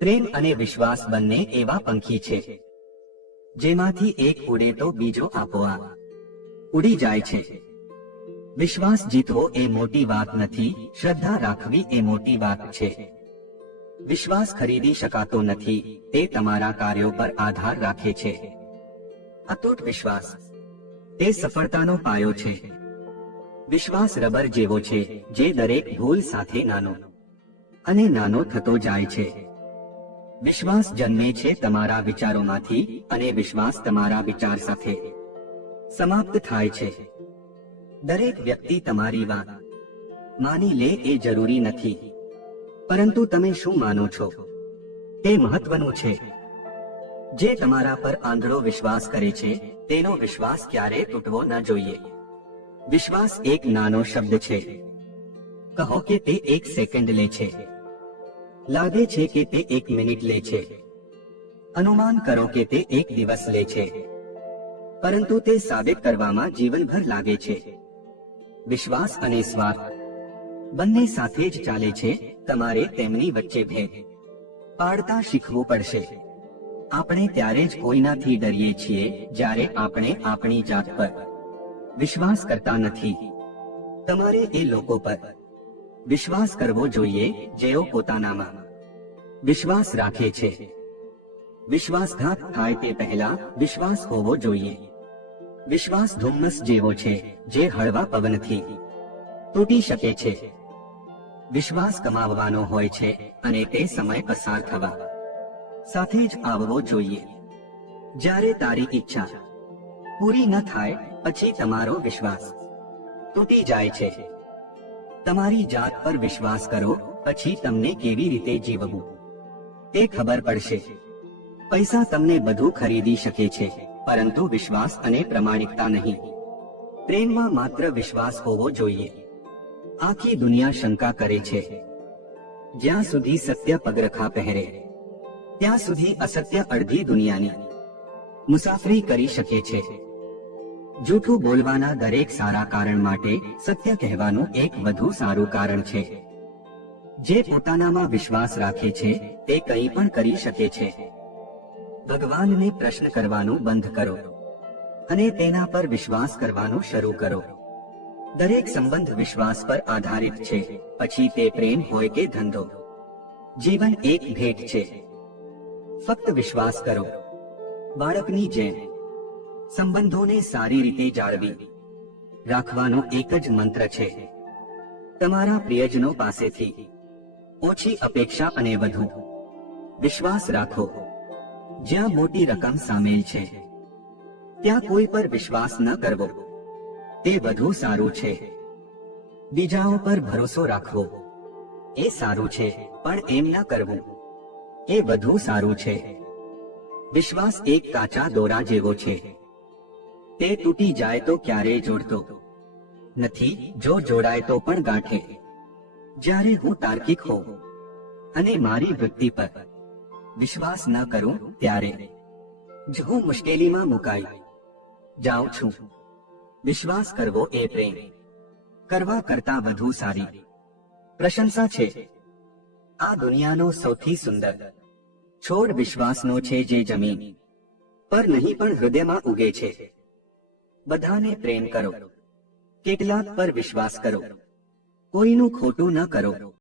પ્રેમ અને વિશ્વાસ બંને એવા પંખી છે. જેમાંથી એક ઉડે તો બીજો આપોઆપ. ઉડી જાય છે. વિશ્વાસ જીતવો એ મોટી વાત નથી, શ્રદ્ધા રાખવી એ મોટી વાત છે. વિશ્વાસ ખરીદી શકાતો નથી, તે તમારા કાર્યો પર આધાર રાખે છે. અતૂટ વિશ્વાસ. તે સફળતાનો પાયો છે. વિશ્વાસ રબર જેવો છે, જે દરેક ભૂલ સાથે નાનો અને નાનો થતો જાય છે. વિશ્વાસ જન્મે છે તમારા વિચારોમાંથી અને વિશ્વાસ તમારા વિચાર સાથે. સમાપ્ત થાય છે. દરેક વ્યક્તિ તમારી વાત માની લે એ જરૂરી નથી. પરંતુ તમે શું માનો છો? તે મહત્વનું છે. જે તમારા પર આંધળો વિશ્વાસ કરે છે, તેનો વિશ્વાસ ક્યારે તૂટવો ન જોઈએ. વિશ્વાસ એક નાનો શબ્દ છે. કહો કે તે એક સેકન્ડ લે છે. લાગે છે કે તે એક મિનિટ લે છે. અનુમાન કરો કે તે એક દિવસ લે છે. પરંતુ તે સાબિત કરવામાં જીવનભર લાગે છે. વિશ્વાસ અને સ્વાર્થ બંને સાથે જ ચાલે છે, તમારે તેમની વચ્ચે ભેદ. પાડતા શીખવું પડશે. આપણે ત્યારે જ કોઈનાથી ડરીએ છીએ, જ્યારે આપણે આપણી જાત પર વિશ્વાસ કરતા નથી. તમારે એ લોકો પર વિશ્વાસ કરવો જોઈએ, જેઓ પોતાનામાં વિશ્વાસ રાખે છે. વિશ્વાસઘાત થાય તે પહેલા વિશ્વાસ હોવો જોઈએ. વિશ્વાસ ધુમ્મસ જેવો છે, જે હળવા પવનથી તૂટી શકે છે. વિશ્વાસ કમાવવાનો હોય છે અને તે સમય પસાર થવા સાથે જ આવવો જોઈએ. જ્યારે તારી ઈચ્છા પૂરી ન થાય, પછી તમારો વિશ્વાસ તૂટી જાય છે. તમારી જાત પર વિશ્વાસ કરો, પછી તમને કેવી રીતે જીવવું? તે ખબર પડશે. પૈસા તમને બધું ખરીદી શકે છે, પરંતુ વિશ્વાસ અને પ્રમાણિકતા નહીં. પ્રેમમાં માત્ર વિશ્વાસ હોવો જોઈએ. આખી દુનિયા શંકા કરે છે. જ્યાં સુધી સત્ય પગરખા પહેરે, ત્યાં સુધી અસત્ય અડધી દુનિયાની મુસાફરી કરી શકે છે. જૂઠું બોલવાના દરેક સારા કારણ માટે સત્ય કહેવાનું એક વધુ સારું કારણ છે. જે પોતાનામાં વિશ્વાસ રાખે છે, તે કંઈ પણ કરી શકે છે. ભગવાનને પ્રશ્ન કરવાનું બંધ કરો અને તેના પર વિશ્વાસ કરવાનું શરૂ કરો. દરેક સંબંધ વિશ્વાસ પર આધારિત છે, પછી તે પ્રેમ હોય કે ધંધો. જીવન એક ભેટ છે. ફક્ત વિશ્વાસ કરો. બાળકની જેમ. સંબંધોને સારી રીતે જાળવી. રાખવાનો એક જ મંત્ર છે. તમારા પ્રિયજનો પાસેથી. ઓછી અપેક્ષા અને વધુ વિશ્વાસ રાખો. જ્યાં મોટી રકમ સામેલ છે, ત્યાં કોઈ પર વિશ્વાસ ન કરવો. તે વધુ સારું છે. બીજાઓ પર ભરોસો રાખવો. એ સારું છે, પણ એમ ન કરવું. એ વધુ સારું છે. વિશ્વાસ એક કાચા દોરા જેવો છે. તે તૂટી જાય તો ક્યારેય જોડતો નથી, જો જોડાય તો પણ ગાંઠે. જ્યારે હું તાર્કિક હોઉં અને મારી વૃત્તિ પર વિશ્વાસ ન કરું ત્યારે જ હું મુશ્કેલીમાં મુકાઈ જાઉં છું. વિશ્વાસ કરવો એ પ્રેમ. કરવા કરતા વધુ સારી. પ્રશંસા છે. આ દુનિયાનો સૌથી સુંદર. છોડ વિશ્વાસનો છે જે જમીન પર નહીં પણ હૃદયમાં ઉગે છે. બધાને પ્રેમ કરો. કેટલાક પર વિશ્વાસ કરો. કોઈનું ખોટું ન કરો.